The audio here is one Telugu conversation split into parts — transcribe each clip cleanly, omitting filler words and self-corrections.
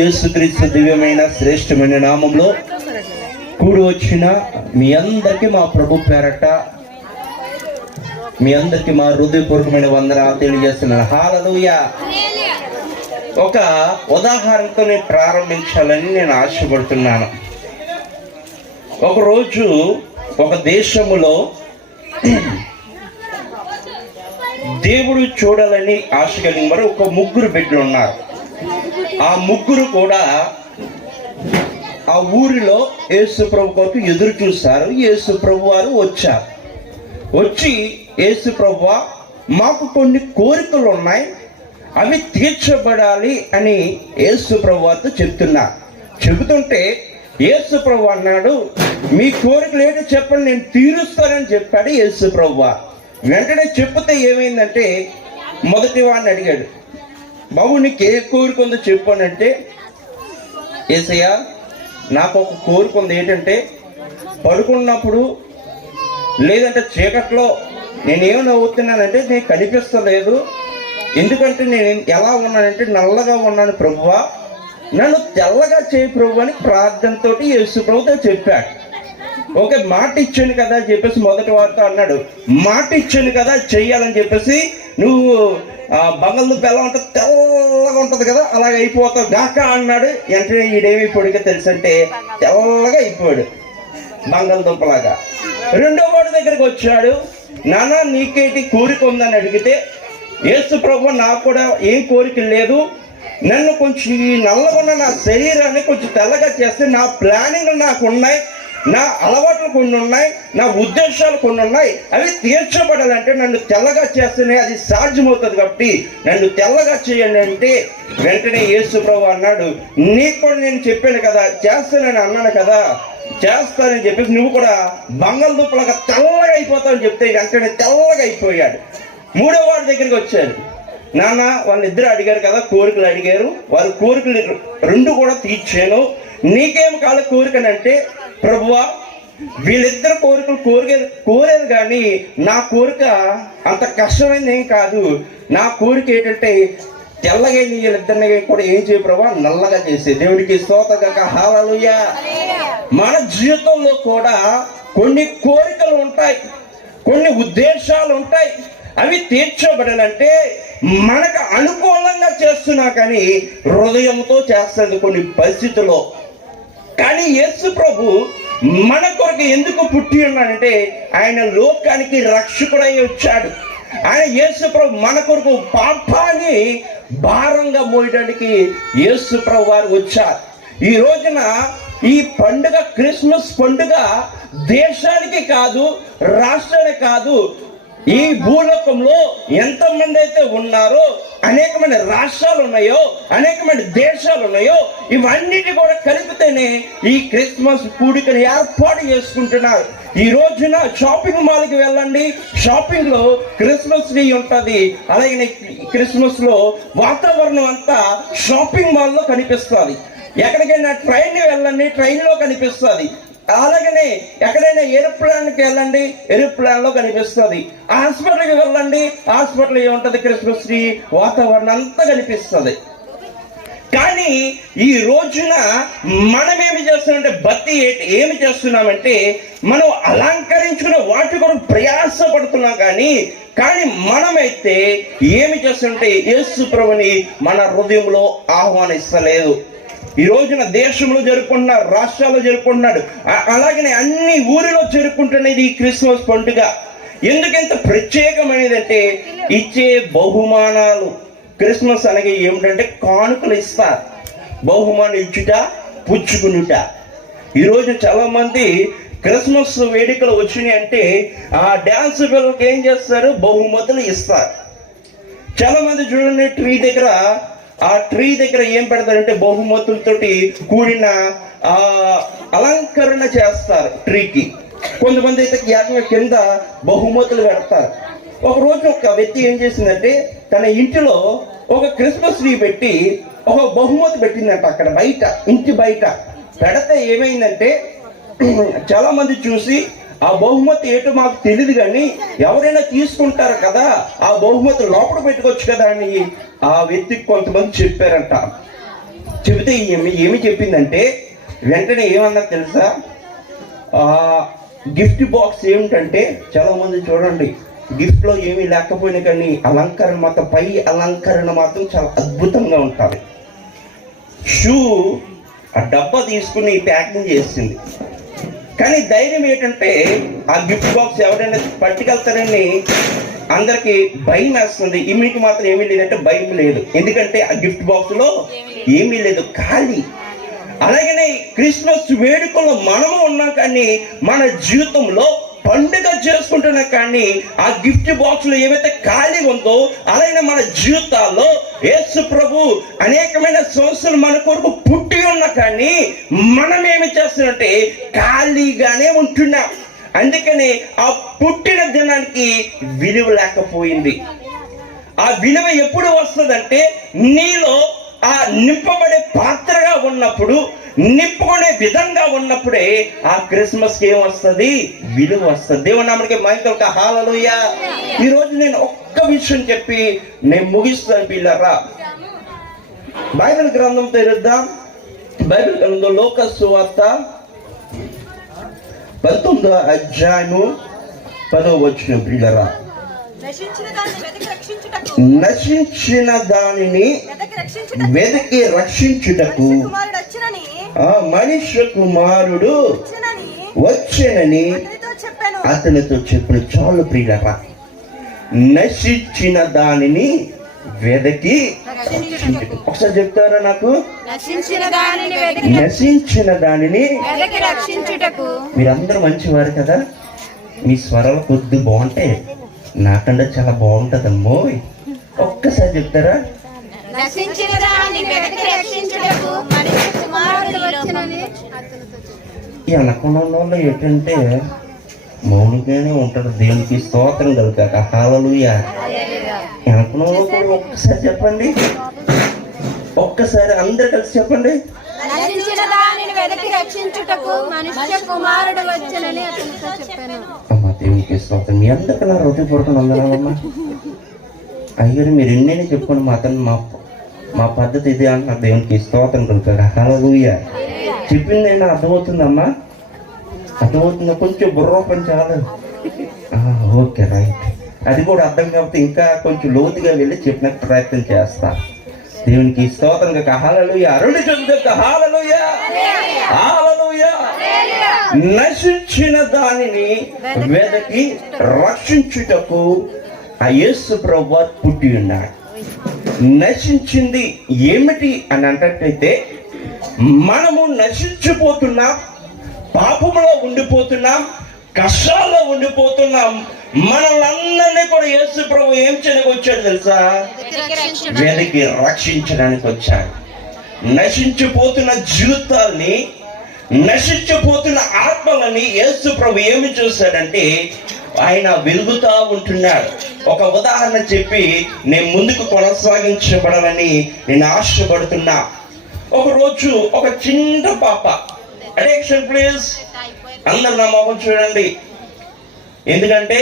యేసుక్రీస్తు దివ్యమైన శ్రేష్టమైన నామంలో కూడి వచ్చిన మీ అందరికీ మా ప్రభు పేరట మీ అందరికీ మా హృదయపూర్వకమైన వందనాలు తెలియజేస్తున్నాను. హల్లెలూయా. ఒక ఉదాహరణతో నేను ప్రారంభించాలని నేను ఆశపడుతున్నాను. ఒకరోజు ఒక దేశములో దేవుడు చూడాలని ఆశ కలిగిన వారు ఒక ముగ్గురు బిడ్డలు ఉన్నారు. ఆ ముగ్గురు కూడా ఆ ఊరిలో యేసు ప్రభు కొరకు ఎదురు చూశారు. యేసు ప్రభు వారు వచ్చారు. వచ్చి యేసు ప్రభు మాకు కొన్ని కోరికలు ఉన్నాయి, అవి తీర్చబడాలి అని యేసు ప్రభు వారితో చెప్తున్నారు. చెబుతుంటే యేసు ప్రభు అన్నాడు, మీ కోరికలు ఏంటో చెప్పండి, నేను తీరుస్తానని చెప్పాడు యేసు ప్రభు వారు. వెంటనే చెప్తే ఏమైందంటే మొదటి వాడిని అడిగాడు, బాబు నీకు ఏ కోరిక ఉందో చెప్పానంటే, యేసయ్య నాకు ఒక కోరిక ఉంది, ఏంటంటే పడుకున్నప్పుడు లేదంటే చీకట్లో నేనేమని అవుతున్నానంటే నేను కనిపిస్తలేదు, ఎందుకంటే నేను ఎలా ఉన్నానంటే నల్లగా ఉన్నాను ప్రభువా, నన్ను తెల్లగా చేయి ప్రభు అని ప్రార్థనతో యేసు ప్రభుతో చెప్పాడు. ఓకే, మాట ఇచ్చాను కదా అని చెప్పేసి మొదటి వారితో అన్నాడు, మాట ఇచ్చాను కదా చెయ్యాలని చెప్పేసి నువ్వు బంగాళదుంప ఎలా ఉంటుంది, తెల్లగా ఉంటుంది కదా, అలాగ అయిపోతావు గాక అన్నాడు. వెంటనే ఈడేమైపోయాడుగా తెలుసంటే తెల్లగా అయిపోయాడు బంగాళదుంపలాగా. రెండో వాడి దగ్గరికి వచ్చాడు, నాన్న నీకేంటి కోరిక ఉందని అడిగితే, యేసు ప్రభు నాకు కూడా ఏం కోరిక లేదు, నన్ను కొంచెం నల్లగా ఉన్న నా శరీరాన్ని కొంచెం తెల్లగా చేస్తే నా ప్లానింగ్లు నాకు ఉన్నాయి, నా అలవాట్లు కొన్ని ఉన్నాయి, నా ఉద్దేశాలు కొన్ని ఉన్నాయి, అవి తీర్చబడాలంటే నన్ను తెల్లగా చేస్తేనే అది సాధ్యమవుతుంది, కాబట్టి నన్ను తెల్లగా చేయండి అంటే వెంటనే యేసు ప్రభు అన్నాడు, నీకు కూడా నేను చెప్పాను కదా, చేస్తానని అన్నాను కదా, చేస్తానని చెప్పేసి నువ్వు కూడా బంగాళదుంపలాగా తెల్లగా అయిపోతావని చెప్తే వెంటనే తెల్లగా అయిపోయాడు. మూడో వాడి దగ్గరికి వచ్చాడు, నాన్న వాళ్ళిద్దరు అడిగారు కదా, కోరికలు అడిగారు, వారి కోరికలు రెండు కూడా తీర్చాను, నీకేం కాల కోరికనంటే, ప్రభువా వీళ్ళిద్దరు కోరికలు కోరేది కానీ నా కోరిక అంత కష్టమైంది ఏం కాదు, నా కోరిక ఏంటంటే తెల్లగా వీళ్ళిద్దరిని కూడా ఏం చేయ ప్రభువా, నల్లగా చేసే. దేవుడికి స్తోత్రం. హల్లెలూయా. మన జీవితంలో కూడా కొన్ని కోరికలు ఉంటాయి, కొన్ని ఉద్దేశాలు ఉంటాయి, అవి తీర్చబడాలంటే మనకు అనుకూలంగా చేస్తున్నా కానీ హృదయంతో చేస్తుంది కొన్ని పరిస్థితుల్లో. కానీ యేసు ప్రభు మన కొరకు ఎందుకు పుట్టి ఉన్నాడంటే ఆయన లోకానికి రక్షకుడై వచ్చాడు. ఆయన యేసు ప్రభు మన కొరకు పాపాన్ని భారంగా మోయడానికి యేసు ప్రభు వారు వచ్చారు. ఈ రోజున ఈ పండుగ, క్రిస్మస్ పండుగ దేశానికి కాదు, రాష్ట్రానికి కాదు, ఈ భూలోకంలో ఎంతమంది అయితే ఉన్నారో, అనేకమైన రాష్ట్రాలు ఉన్నాయో, అనేకమైన దేశాలు ఉన్నాయో, ఇవన్నిటి కూడా కలిపితేనే ఈ క్రిస్మస్ కూడికను ఏర్పాటు చేసుకుంటున్నారు. ఈ రోజున షాపింగ్ మాల్కి వెళ్ళండి, షాపింగ్ లో క్రిస్మస్ ట్రీ ఉంటుంది, అలాగే క్రిస్మస్ లో వాతావరణం అంతా షాపింగ్ మాల్ లో కనిపిస్తుంది. ఎక్కడికైనా ట్రైన్ వెళ్ళండి, ట్రైన్ లో కనిపిస్తుంది. అలాగనే ఎక్కడైనా ఏరోప్లేన్కి వెళ్ళండి, ఏరోప్లేన్ లో కనిపిస్తుంది. హాస్పిటల్కి వెళ్ళండి, హాస్పిటల్ ఏముంటుంది, క్రిస్మస్ ట్రీ వాతావరణం అంతా కనిపిస్తుంది. కానీ ఈ రోజున మనం ఏమి చేస్తున్నామంటే భక్తి ఏమి చేస్తున్నామంటే మనం అలంకరించుకునే వాటి కొరకు ప్రయాసపడుతున్నాం. కానీ మనమైతే ఏమి చేస్తుంటే యేసు ప్రభుని మన హృదయంలో ఆహ్వానిస్తలేదు. ఈ రోజున దేశంలో జరుపుకుంటున్నారు, రాష్ట్రాల్లో జరుపుకుంటున్నాడు, అలాగనే అన్ని ఊరిలో జరుపుకుంటున్నది ఈ క్రిస్మస్ పండుగ. ఎందుకంత ప్రత్యేకమైనది అంటే ఇచ్చే బహుమానాలు. క్రిస్మస్ అనగా ఏమిటంటే కానుకలు ఇస్తారు, బహుమానం ఇచ్చుట, పుచ్చుకునుట. ఈరోజు చాలా మంది క్రిస్మస్ వేడుకలు వచ్చినాయి అంటే ఆ డ్యాన్స్ పిల్లలకి ఏం చేస్తారు, బహుమతులు ఇస్తారు. చాలా మంది చూడండి ఆ ట్రీ దగ్గర ఏం పెడతారంటే బహుమతులతోటి కూడిన అలంకరణ చేస్తారు ట్రీకి. కొంతమంది అయితే ఏకంగా కింద బహుమతులు పెడతారు. ఒక రోజు ఒక వ్యక్తి ఏం చేసిందంటే తన ఇంటిలో ఒక క్రిస్మస్ ట్రీ పెట్టి ఒక బహుమతి పెట్టిందంట. అక్కడ బయట, ఇంటి బయట పెడితే ఏమైందంటే చాలా మంది చూసి ఆ బహుమతి ఏటో మాకు తెలియదు కానీ ఎవరైనా తీసుకుంటారు కదా, ఆ బహుమతి లోపల పెట్టుకోవచ్చు కదా అని ఆ వ్యక్తికి కొంతమంది చెప్పారంట. చెబితే ఏమి చెప్పిందంటే వెంటనే ఏమన్నా తెలుసా, గిఫ్ట్ బాక్స్ ఏమిటంటే చాలా మంది చూడండి, గిఫ్ట్ లో ఏమీ లేకపోయినా కానీ అలంకరణ మాత్రం, పై అలంకరణ మాత్రం చాలా అద్భుతంగా ఉంటుంది. షూ ఆ డబ్బా తీసుకుని ప్యాకింగ్ చేసింది, కానీ ధైర్యం ఏంటంటే ఆ గిఫ్ట్ బాక్స్ ఎవరైనా పట్టుకెళ్తారని అందరికి భయం వేస్తుంది. ఈమెకి మాత్రం ఏమీ లేదంటే భయం లేదు, ఎందుకంటే ఆ గిఫ్ట్ బాక్స్ లో ఏమీ లేదు, ఖాళీ. అలాగనే క్రిస్మస్ వేడుకలో మనము ఉన్నాం, కానీ మన జీవితంలో పండుగ చేసుకుంటున్నాం, కానీ ఆ గిఫ్ట్ బాక్స్ లో ఏవైతే ఖాళీ ఉందో అలాగే మన జీవితాల్లో యేసు ప్రభు అనేకమైన సంవత్సరాలు మన కొరకు పుట్టి ఉన్నా కానీ మనం ఏమి చేస్తున్నామంటే ఖాళీగానే ఉంటున్నాం. అందుకని ఆ పుట్టిన దినానికి విలువ లేకపోయింది. ఆ విలువ ఎప్పుడు వస్తుందంటే నీలో ఆ నింపబడే పాత్రగా ఉన్నప్పుడు, నింపుకునే విధంగా ఉన్నప్పుడే ఆ క్రిస్మస్ కి ఏం వస్తుంది, విలువ వస్తుంది. దేవుని నామమునకి మహిమ. హల్లెలూయా. ఈ రోజు నేను ఒక్క విషయం చెప్పి నేను ముగిస్తాను పిల్లరా. బైబిల్ గ్రంథం తెరుద్దాం. బైబిల్ గ్రంథం లోకా సువార్త 19వ అధ్యాయము 10వ వచనం పిల్లరా. నశించిన దానిని వెతికి రక్షించుటకు మనుష్య కుమారుడు వచ్చెనని అతనితో చెప్పిన. చాలు ప్రియులరా, నశించిన దానిని వెతికి రక్షించుటకు. ఒకసారి చెప్తారా నాకు? నశించిన దానిని రక్షించుటకు. మీరందరూ మంచివారు కదా, మీ స్వరాలు కొద్ది బాగుంటాయి, నాకంటే చాలా బాగుంటదమ్మో. ఒక్కసారి చెప్తారా? ఈ అనకుండా వాళ్ళు ఏంటంటే మౌనిగానే ఉంటారు. దేవునికి స్తోత్రం కలుగాక. హల్లెలూయా. అనుకున్న వాళ్ళు ఒక్కసారి చెప్పండి, ఒక్కసారి అందరు కలిసి చెప్పండి. అమ్మా దేవునికి స్తోత్రం. మీ అందరికన్నా హృదయపూర్వకం అందరమ్మా. అయ్యారు మీరు ఎన్నైనా చెప్పుకోండి, మా అతను మా పద్ధతి ఇదే అంటున్నారు. దేవునికి స్తోత్రం కలుగుతారు. హల్లెలూయా. చెప్పిందైనా అర్థమవుతుందమ్మా? అర్థమవుతుందా? కొంచెం బుర్ర పని చాలు. Okay right. అది కూడా అర్థం కాకపోతే ఇంకా కొంచెం లోతుగా వెళ్ళి చెప్పినట్టు ప్రయత్నం చేస్తా. దేవునికి స్తోత్రం కాక. హల్లెలూయా. రెండు చెప్తా. హల్లెలూయా. హల్లెలూయా. నశించిన దానిని వెతికి రక్షించుటకు ఆ యేసు ప్రభువు పుట్టి ఉన్నాడు. నశించింది ఏమిటి అని అంటట్టయితే, మనము నశించిపోతున్నాం, పాపములో ఉండిపోతున్నాం, కష్టాల్లో ఉండిపోతున్నాం. మనల్ని కూడా యేసు ప్రభు ఏం చేయడానికి వచ్చాడు తెలుసా? వెతికి రక్షించడానికి వచ్చాడు. నశించిపోతున్న జీవితాల్ని, నశించిపోతున్న ఆత్మలని యేసు ప్రభు ఏమి చూశాడంటే ఆయన వెలుగుతా ఉంటున్నాడు. ఒక ఉదాహరణ చెప్పి నేను ముందుకు కొనసాగించబడాలని నేను ఆశపడుతున్నా. ఒకరోజు ఒక చిన్న పాప, అటెన్షన్ ప్లీజ్, అందరు నా మొహం చూడండి, ఎందుకంటే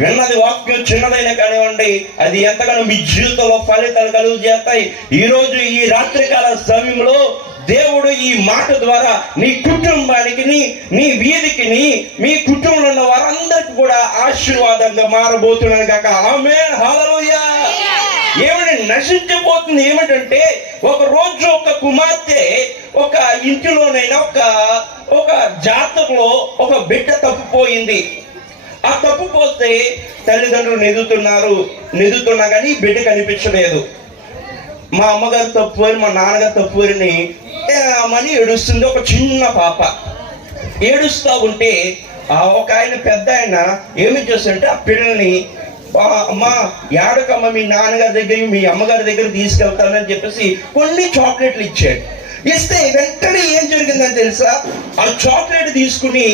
విన్నది వాక్యం చిన్నదైనా కానివ్వండి, అది ఎంతగానో మీ జీవితంలో ఫలితాలు కలుగు చేస్తాయి. ఈరోజు ఈ రాత్రికాల సమయంలో దేవుడు ఈ మాట ద్వారా నీ కుటుంబానికి, నీ వీధికి, మీ కుటుంబంలో ఉన్న వారందరికి కూడా ఆశీర్వాదంగా మారబోతున్నాను కాక. ఆమేన్. హల్లెలూయా. ఏమిటి నశించిపోతుంది ఏమిటంటే, ఒక రోజు ఒక కుమార్తె ఒక ఇంటిలోనైనా ఒక జాతరలో ఒక బిడ్డ తప్పిపోయింది. ఆ తప్పిపోతే తల్లిదండ్రులు నెదుతున్నా కానీ బిడ్డ కనిపించలేదు. మా అమ్మగారు తప్పుని, మా నాన్నగారు తప్పుని మని ఏడుస్తుంది. ఒక చిన్న పాప ఏడుస్తూ ఉంటే ఒక ఆయన పెద్ద ఆయన ఏమి చేస్తుంటే ఆ పిల్లల్ని, అమ్మా ఏడకమ్మ, మీ నాన్నగారి దగ్గర మీ అమ్మగారి దగ్గర తీసుకెళ్తానని చెప్పేసి కొన్ని చాక్లెట్లు ఇచ్చాడు. ఇస్తే వెంటనే ఏం జరిగిందని తెలుసా? ఆ చాక్లెట్ తీసుకుని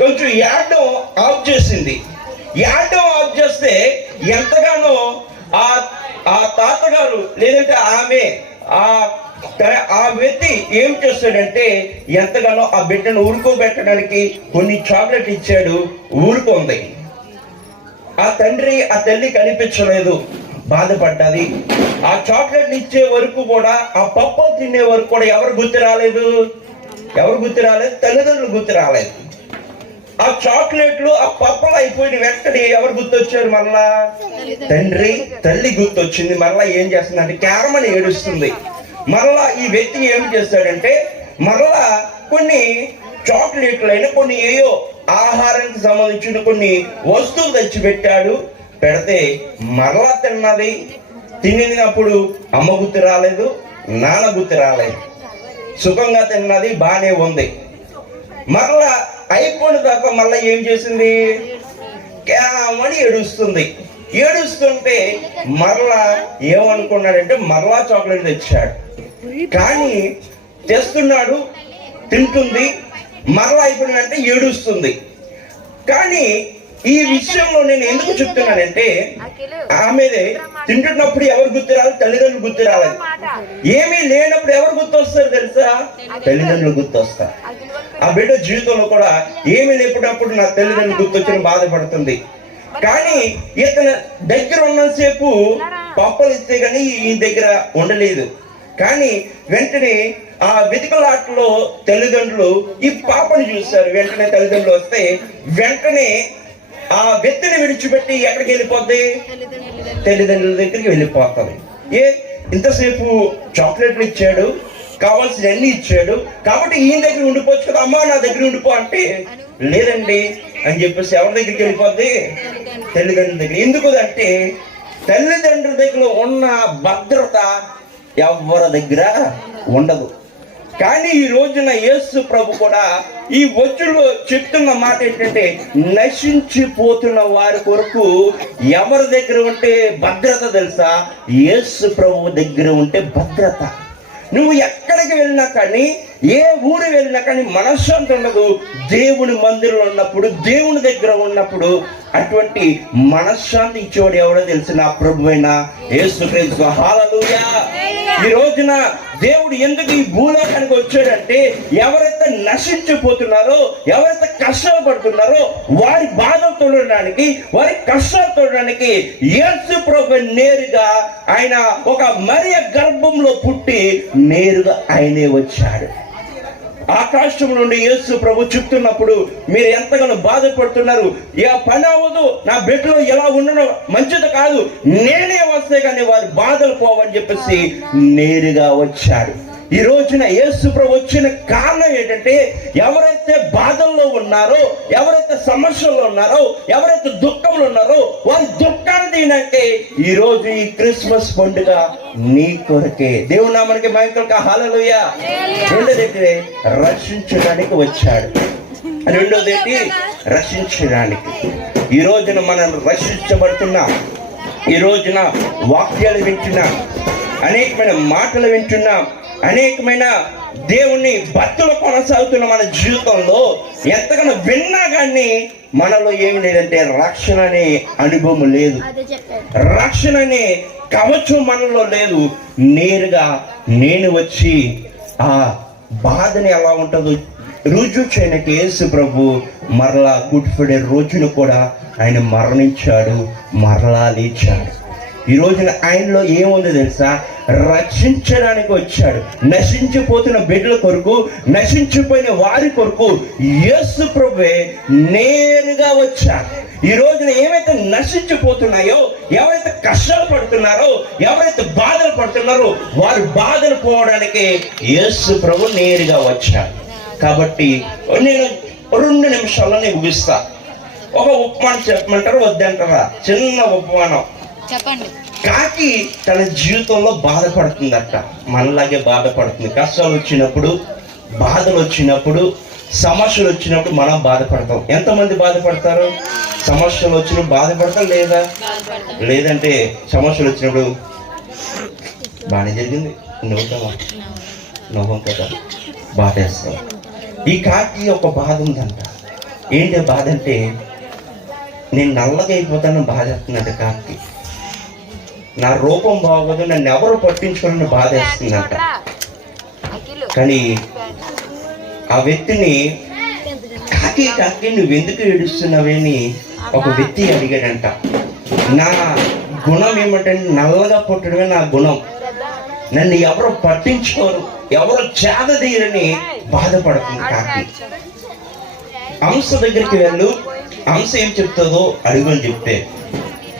కొంచెం యాడడం ఆఫ్ చేసింది. యాడడం ఆఫ్ చేస్తే ఎంతగానో ఆ తాతగారు లేదంటే ఆ వ్యక్తి ఏం చేస్తాడంటే ఎంతగానో ఆ బిడ్డను ఊరుకోబెట్టడానికి కొన్ని చాక్లెట్ ఇచ్చాడు. ఊరుకుంది. ఆ తండ్రి ఆ తల్లి కనిపించలేదు. బాధపడ్డది. ఆ చాక్లెట్ ఇచ్చే వరకు కూడా, ఆ పప్పు తినే వరకు కూడా ఎవరు గుర్తు రాలేదు? తల్లిదండ్రులు గుర్తు రాలేదు. ఆ చాక్లెట్లు, ఆ పప్పులు అయిపోయిన వెంటనే ఎవరు గుర్తొచ్చారు? మళ్ళా తల్లి గుర్తొచ్చింది. మళ్ళా ఏం చేస్తుందంటే క్యారమని ఏడుస్తుంది. మరలా ఈ వ్యక్తి ఏం చేస్తాడంటే మరలా కొన్ని చాక్లెట్లైనా కొన్ని ఏయో ఆహారానికి సంబంధించిన కొన్ని వస్తువులు తెచ్చి పెడితే మరలా తిన్నప్పుడు అమ్మ గుర్తు రాలేదు, నాన్న గుర్తు రాలేదు. సుఖంగా తిన్నది, బానే ఉంది. మరలా అయిపోయిన దాకా మళ్ళీ ఏం చేసింది? క్యామని ఏడుస్తుంటే మరలా ఏమనుకున్నాడంటే మరలా చాక్లెట్ తెచ్చాడు. కానీ తెస్తున్నాడు, తింటుంది, మరలా అయిపోయినంటే ఏడుస్తుంది. కానీ ఈ విషయంలో నేను ఎందుకు చెప్తున్నానంటే ఆమెదే తింటున్నప్పుడు ఎవరు గుర్తు రాలేదు? తల్లిదండ్రులు గుర్తు రాలేదు. ఏమీ లేనప్పుడు ఎవరు గుర్తొస్తారు తెలుసా? తల్లిదండ్రులు గుర్తొస్తారు. ఆ బిడ్డ జీవితంలో కూడా ఏమీ లేనప్పుడు నా తల్లిదండ్రులు గుర్తొచ్చిన బాధపడుతుంది. కానీ ఇతను దగ్గర ఉన్నసేపు పప్పలు ఇస్తే కానీ ఈ దగ్గర ఉండలేదు. కానీ వెంటనే ఆ వెతికలాటలో తల్లిదండ్రులు ఈ పాపని చూస్తారు. వెంటనే తల్లిదండ్రులు వస్తే వెంటనే ఆ వ్యక్తిని విడిచిపెట్టి ఎక్కడికి వెళ్ళిపోద్ది? తల్లిదండ్రుల దగ్గరికి వెళ్ళిపోతుంది. ఇంతసేపు చాక్లెట్లు ఇచ్చాడు, కావాల్సిన అన్ని ఇచ్చాడు, కాబట్టి ఈయన దగ్గర ఉండిపోవచ్చు కదా, అమ్మా నా దగ్గర ఉండిపో అంటే లేదండి అని చెప్పేసి ఎవరి దగ్గరికి వెళ్ళిపోద్ది? తల్లిదండ్రుల దగ్గర. ఎందుకు అంటే తల్లిదండ్రుల దగ్గర ఉన్న భద్రత ఎవరి దగ్గర ఉండదు. కానీ ఈ రోజున యేసు ప్రభు కూడా ఈ వచ్చులో చెప్తున్న మాట ఏంటంటే నశించిపోతున్న వారి కొరకు ఎవరి దగ్గర ఉంటే భద్రత తెలుసా? యేసు ప్రభు దగ్గర ఉంటే భద్రత. నువ్వు ఎక్కడికి వెళ్ళినా కానీ, ఏ ఊరు వెళ్ళినా కానీ మనశ్శాంతి ఉండదు. దేవుని మందిరంలో ఉన్నప్పుడు, దేవుని దగ్గర ఉన్నప్పుడు అటువంటి మనశ్శాంతి ఇచ్చేవాడు ఎవడో తెలిసిన ప్రభువైన యేసుక్రీస్తు. హల్లెలూయా. ఈ రోజున దేవుడు ఎందుకు ఈ భూలోకానికి వచ్చాడంటే ఎవరైతే నశించిపోతున్నారో, ఎవరైతే కష్టాలు పడుతున్నారో వారి బాధలు తోడడానికి, వారి కష్టాలు తోడడానికి యేసు ప్రభు నేరుగా ఆయన ఒక మరియ గర్భంలో పుట్టి నేరుగా ఆయనే వచ్చాడు. ఆకాశం నుండి యేసు ప్రభు చెప్తున్నప్పుడు మీరు ఎంతగానో బాధపడుతున్నారు, ఏ పని అవ్వదు, నా బిడ్డలో ఎలా ఉండడం మంచిది కాదు, నేనే వస్తే కానీ వారి బాధలు పోవని చెప్పేసి నేరుగా వచ్చాడు. ఈ రోజున యేసు ప్రభు వచ్చిన కారణం ఏంటంటే ఎవరైతే బాధల్లో ఉన్నారో, ఎవరైతే సమస్యల్లో ఉన్నారో, ఎవరైతే దుఃఖంలో ఉన్నారో వారి దుఃఖాన్ని తీయడానికి ఈ రోజు ఈ క్రిస్మస్ పండుగ నీ కొరకే. దేవుని నామానికి మహిమ. హల్లెలూయా. రెండోది రక్షించడానికి వచ్చాడు. రెండోది రక్షించడానికి. ఈ రోజున మనం రక్షించబడుతున్నా, ఈ రోజున వాక్యాలు వింటున్నా, అనేకమైన మాటలు వింటున్నా, అనేకమైన దేవుణ్ణి భక్తులు కొనసాగుతున్న మన జీవితంలో ఎంతగానో విన్నా కానీ మనలో ఏమి లేదంటే రక్షణ అనే అనుభవం లేదు, రక్షణ అనే కవచం మనలో లేదు. నేరుగా నేను వచ్చి ఆ బాధని ఎలా ఉంటుందో రుజువు చేయడానికి యేసు ప్రభు మరలా గుడ్ ఫ్రైడే రోజున కూడా ఆయన మరణించాడు, మరలా లేచాడు. ఈ రోజున ఆయనలో ఏముందో తెలుసా? రక్షించడానికి వచ్చాడు. నశించిపోతున్న బిడ్డల కొరకు, నశించిపోయిన వారి కొరకు యేసు ప్రభువే నేరుగా వచ్చాడు. ఈ రోజున ఏవైతే నశించిపోతున్నాయో, ఎవరైతే కష్టాలు పడుతున్నారో, ఎవరైతే బాధలు పడుతున్నారో వారి బాధలు పోవడానికి యేసు ప్రభు నేరుగా వచ్చాడు. కాబట్టి నేను 2 నిమిషాల్లో నేను ముగిస్తా. ఒక ఉపమానం చెప్పమంటారా వద్దంటారా? చిన్న ఉపమానం చెప్పండి. కాకి తన జీవితంలో బాధపడుతుందట, మనలాగే బాధపడుతుంది. కష్టాలు వచ్చినప్పుడు, బాధలు వచ్చినప్పుడు, సమస్యలు వచ్చినప్పుడు మనం బాధపడతాం. ఎంతమంది బాధపడతారు? సమస్యలు వచ్చినప్పుడు బాధపడతాం లేదా? లేదంటే సమస్యలు వచ్చినప్పుడు బాగానే జరిగింది నవ్వం కదా బాధేస్తాం. ఈ కాకి ఒక బాధ ఉందంట. ఏంటి బాధ అంటే నేను నల్లగా అయిపోతానని బాధేస్తుందంట కాకి. నా రూపం బాగోదు, నన్ను ఎవరు పట్టించుకోవాలని బాధేస్తుందంట. కానీ ఆ వ్యక్తిని కాకి నువ్వెందుకు ఏడుస్తున్నావని ఒక వ్యక్తి అడిగాడంట. నా గుణం ఏమంటే నల్లగా పుట్టడమే నా గుణం. నన్ను ఎవరు పట్టించుకోరు, ఎవరు చేదదీరని బాధపడుతుంది కాకి. హంస దగ్గరికి వెళ్ళు, హంస ఏం చెప్తుందో అడుగు అని చెప్తే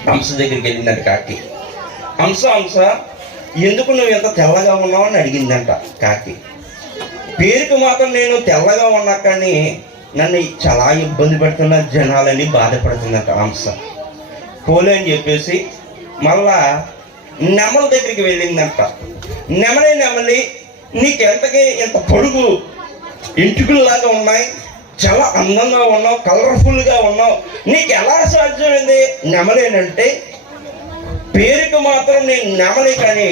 హంస దగ్గరికి వెళ్ళిందంట కాకి. హంస ఎందుకు నువ్వు ఎంత తెల్లగా ఉన్నావు అని అడిగిందంట కాకి. పేరుకు మాత్రం నేను తెల్లగా ఉన్నా కానీ నన్ను చాలా ఇబ్బంది పెడుతున్న జనాలని బాధపడుతుందంట హంస. పోలే అని చెప్పేసి మళ్ళా నెమల దగ్గరికి వెళ్ళిందంట. నెమలి నీకెంతకి ఎంత పొడుగు ఇంటికుల్లాగా ఉన్నాయి, చాలా అందంగా ఉన్నావు, కలర్ఫుల్గా ఉన్నావు, నీకు ఎలా సాధ్యమైంది? నెమలేనంటే పేరుకు మాత్రం నేను నెమలి, కానీ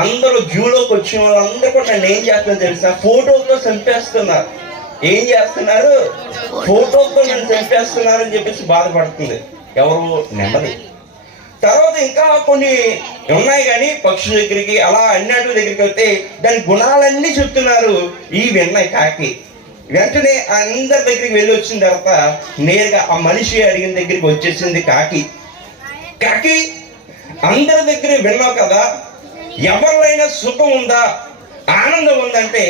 అందరూ జూలోకి వచ్చిన వాళ్ళందరూ కూడా నన్ను ఏం చేస్తున్నారు తెలుసా? ఫోటోలతో చంపేస్తున్నారు. ఏం చేస్తున్నారు? ఫోటోలతో నన్ను చంపేస్తున్నారు అని చెప్పేసి బాధపడుతుంది. ఎవరు? నెమలి. తర్వాత ఇంకా కొన్ని ఉన్నాయి కానీ పక్షుల దగ్గరికి అలా అన్నిటి దగ్గరికి వెళ్తే దాని గుణాలన్నీ చెప్తున్నారు. ఈ విన్నాయి కాకి. వెంటనే అందరి దగ్గరికి వెళ్ళి వచ్చిన తర్వాత నేరుగా ఆ మనిషి అడిగిన దగ్గరికి వచ్చేసింది కాకి. కాకి, అందరి దగ్గర విన్నావు కదా, ఎవరినైనా సుఖం ఉందా, ఆనందం ఉందంటే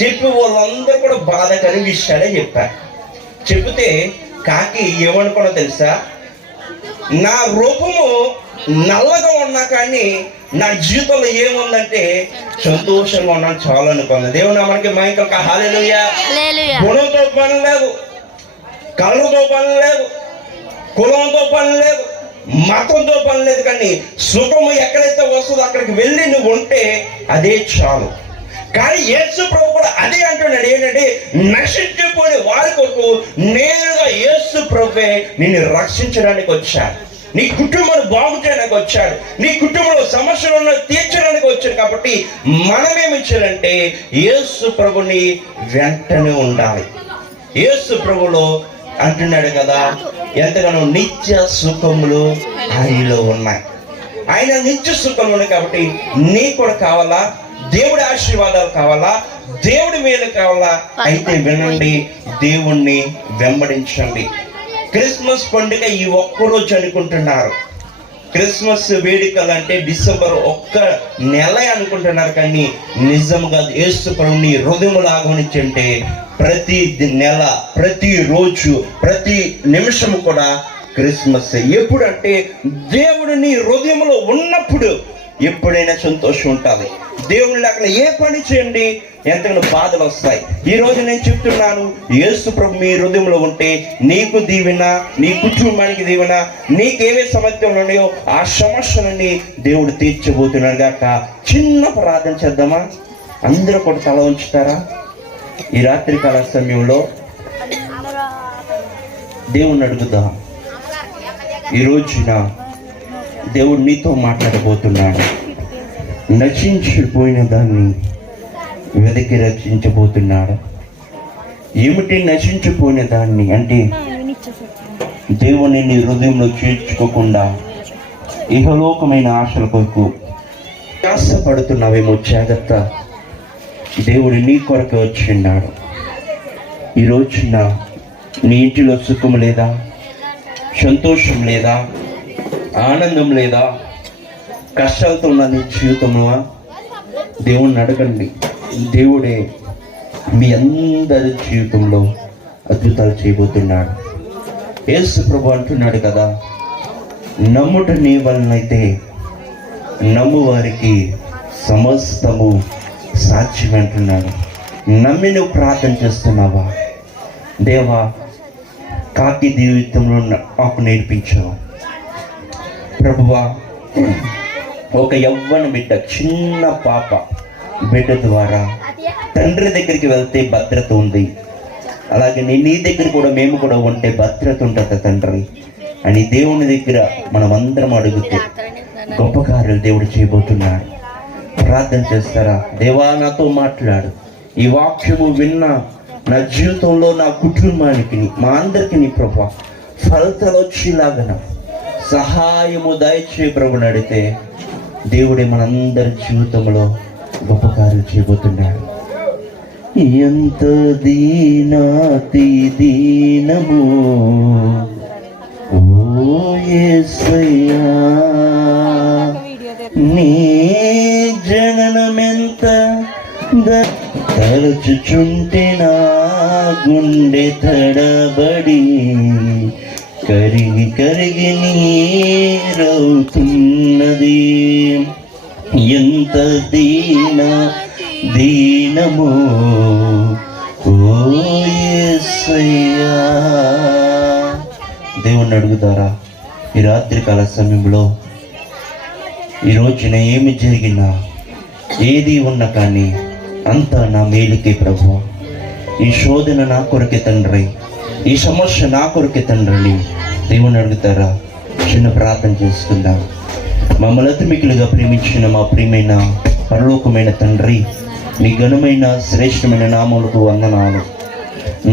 చెప్పి వాళ్ళందరూ కూడా బాధ కలిగి విషయాలే చెప్పారు. చెబితే కాకి ఏమనుకున్నా తెలుసా? నా రూపము నల్లగా ఉన్నా కానీ నా జీవితంలో ఏముందంటే సంతోషంగా ఉన్నాను చాలు అనుకుంది. దేవుని మనకి మైకల్ హల్లెలూయా. గుణంతో పని లేదు, కళ్ళతో పని లేదు, కులంతో పని లేదు, మతంతో పని లేదు, కానీ సుఖము ఎక్కడైతే వస్తుందో అక్కడికి వెళ్ళి నువ్వు ఉంటే అదే చాలు. కానీ యేసు ప్రభు కూడా అదే అంటున్నాడు. ఏంటంటే నశించిపోయిన వారి కొరకు నేరుగా యేసు ప్రభువే నిన్ను రక్షించడానికి వచ్చాడు, నీ కుటుంబాన్ని బాగు చేయడానికి వచ్చాడు, నీ కుటుంబంలో సమస్యలను తీర్చడానికి వచ్చాడు. కాబట్టి మనమేమి చేయాలంటే యేసు ప్రభుని వెంటనే ఉండాలి. యేసు ప్రభులో అంటున్నాడు కదా, ఎంతగానో నిత్య సుఖములు ఆయనలో ఉన్నాయి. ఆయన నిత్య సుఖములు ఉన్నాయి. కాబట్టి నీకు కూడా కావాలా? దేవుడి ఆశీర్వాదాలు కావాలా? దేవుడి మేలు కావాలా? అయితే వినండి, దేవుణ్ణి వెంబడించండి. క్రిస్మస్ పండుగ ఈ ఒక్కరోజు అనుకుంటున్నారు. క్రిస్మస్ వేడుకలు అంటే డిసెంబర్ 1 నెల అనుకుంటున్నారు, కానీ నిజంగా యేసు ప్రభుని హృదయములో ఆహ్వానించంటే ప్రతి నెల, ప్రతి రోజు, ప్రతి నిమిషం కూడా క్రిస్మస్. ఎప్పుడంటే దేవుడిని హృదయంలో ఉన్నప్పుడు ఎప్పుడైనా సంతోషం ఉంటుంది. దేవుని లేకుండా ఏ పని చేయండి ఎంతగానో బాధలు వస్తాయి. ఈ రోజు నేను చెప్తున్నాను, యేసు ప్రభు మీ హృదయంలో ఉంటే నీకు దీవెన, నీ కుటుంబానికి దీవెన, నీకేవే సమస్యలు ఉన్నాయో ఆ సమస్యలన్నీ దేవుడు తీర్చబోతున్నాడు గాక. చిన్న ప్రార్థన చేద్దామా? అందరూ కూడా తల ఉంచుతారా? ఈ రాత్రి కాల సమయంలో దేవుణ్ణి అడుగుదాం. ఈ రోజున దేవుడు నీతో మాట్లాడబోతున్నాడు. నశించిపోయిన దాన్ని వెతికి రక్షించబోతున్నాడు. ఏమిటి నశించిపోయిన దాన్ని అంటే దేవుని నీ హృదయంలో చేర్చుకోకుండా ఇహలోకమైన ఆశల కొరకు ఆశపడుతున్నావేమో, జాగ్రత్త. దేవుడు నీ కొరకు వచ్చిన్నాడు. ఈ రోజున నీ ఇంటిలో సుఖం లేదా, సంతోషం లేదా, ఆనందం లేదా, కష్టాలతో ఉన్న నీ జీవితంలో దేవుణ్ణి అడగండి. దేవుడే మీ అందరి జీవితంలో అద్భుతాలు చేయబోతున్నాడు. యేసు ప్రభు అంటున్నాడు కదా, నమ్ముట నీ వలనైతే నమ్ము వారికి సమస్తము సాధ్యం అంటున్నాడు. నమ్మి నువ్వు ప్రార్థన చేస్తున్నావా? దేవా, కాకి జీవితంలో నాకు నేర్పించావు ప్రభువా. ఒక యవ్వన బిడ్డ, చిన్న పాప బిడ్డ ద్వారా తండ్రి దగ్గరికి వెళ్తే భద్రత ఉంది, అలాగే నీ దగ్గర కూడా మేము కూడా ఉంటే భద్రత ఉంటుంది తండ్రి అని దేవుని దగ్గర మనం అందరం అడిగితే గొప్ప కార్యాలు దేవుడు చేయబోతున్నాడు. ప్రార్థన చేస్తారా? దేవా, నాతో మాట్లాడు. ఈ వాక్యము విన్న నా జీవితంలో, నా కుటుంబానికి, మా అందరికి నీ ప్రభా ఫలితాలు వచ్చేలాగా సహాయము దయచే ప్రభుని అడిగితే దేవుడే మనందరి జీవితంలో గొప్ప కార్యం చేయబోతున్నాడు. ఎంత దీనాతి దీనము ఓ యేసయ్యా, నీ జననమెంత తలచుచుంటే నా గుండె తడబడి కరిగి కరిగి నీరవుతున్నది. ఎంత దీనమో ఓ యేసయ్యా. దేవుణ్ణి అడుగుతారా ఈ రాత్రికాల సమయంలో? ఈ రోజున ఏమి జరిగినా ఏది ఉన్నా కానీ అంతా నా మేలుకే ప్రభు. ఈ శోధన నా కొరకే తండ్రి, ఈ సమస్య నా కొరకే తండ్రిని దేవుణ్ణి అడుగుతారా? చిన్న ప్రార్థన చేసుకుందాం. మమ్మల్ని అతిమికులుగా ప్రేమించిన మా ప్రియమైన పరలోకమైన తండ్రి, నీ ఘనమైన శ్రేష్టమైన నామములకు వందనాలు.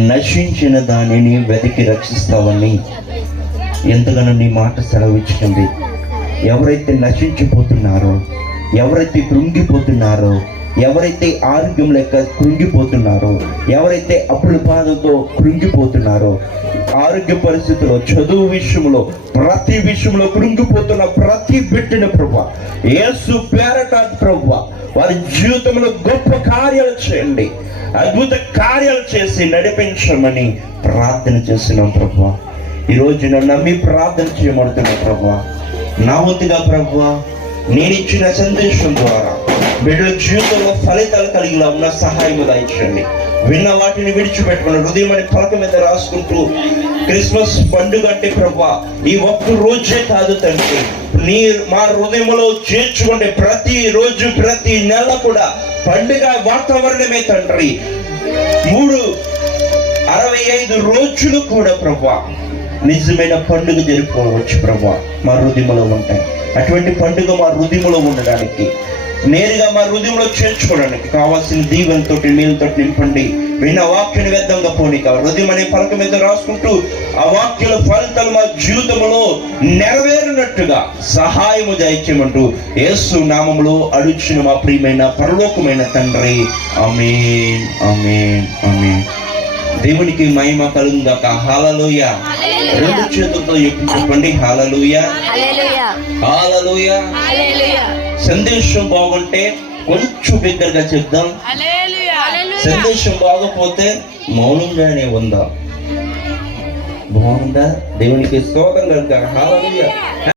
నశించిన దానిని వెతికి రక్షిస్తావని ఎంతగానో నీ మాట సెలవిచ్చింది. ఎవరైతే నశించిపోతున్నారో, ఎవరైతే కృంగిపోతున్నారో, ఎవరైతే ఆరోగ్యం లేక కృంగిపోతున్నారో, ఎవరైతే అప్పుల బాధతో కృంగిపోతున్నారో, ఆరోగ్య పరిస్థితుల్లో, చదువు విషయంలో, ప్రతి విషయంలో కృంగిపోతున్న ప్రతి బిడ్డను ప్రభువా యేసు పేరట ప్రభువా వారి జీవితంలో గొప్ప కార్యాలు చేయండి, అద్భుత కార్యాలు చేసి నడిపించమని ప్రార్థన చేస్తున్నాం ప్రభువా. ఈరోజు నమ్మి ప్రార్థన చేయమంటున్నా ప్రభువా. నా వంతుగా ప్రభువా నేను ఇచ్చిన సందేశం ద్వారా బిడ్డల జీవితంలో ఫలితాలు కలిగిలా ఉన్న సహాయం దయచేయండి. విన్న వాటిని విడిచిపెట్టుకుని హృదయం అనే పలక మీద రాసుకుంటూ క్రిస్మస్ పండుగ అంటే ప్రభువా ఈ ఒక్క రోజే కాదు తండ్రి, మా హృదయంలో చేర్చుకుంటే ప్రతి రోజు ప్రతి నెల కూడా పండుగ వాతావరణమే తండ్రి. 365 రోజులు కూడా ప్రభువా నిజమైన పండుగ జరుపుకోవచ్చు ప్రభువా మా హృదయంలో ఉంటాయి. అటువంటి పండుగ మా హృదయంలో ఉండడానికి, నేరుగా మా హృదయంలో చేర్చుకోవడానికి కావాల్సిన దీవెనతో నీళ్ళతో నింపండి. విన్న వాక్యాన్ని వ్యర్థంగా పోనీక హృదయం అనే పలక మీద రాసుకుంటూ ఆ వాక్యాల ఫలితాలు మా జీవితంలో నెరవేరినట్టుగా సహాయము దయచేయమంటూ యేసు నామములో అడుగుచున్న మా ప్రియమైన పరలోకమైన తండ్రి, ఆమేన్ ఆమేన్ ఆమేన్. దేవునికి మహిమ కలుగుగాక. హల్లెలూయా. రెండు చేతులతో చెప్పండి హల్లెలూయా హల్లెలూయా. సందేశం బాగుంటే కొంచెం బిగ్గరగా చెప్దాం, సందేశం బాగపోతే మౌనంగానే ఉందాం. బాగుందా? దేవునికి స్తోత్రం కలుగుగాక. హల్లెలూయా.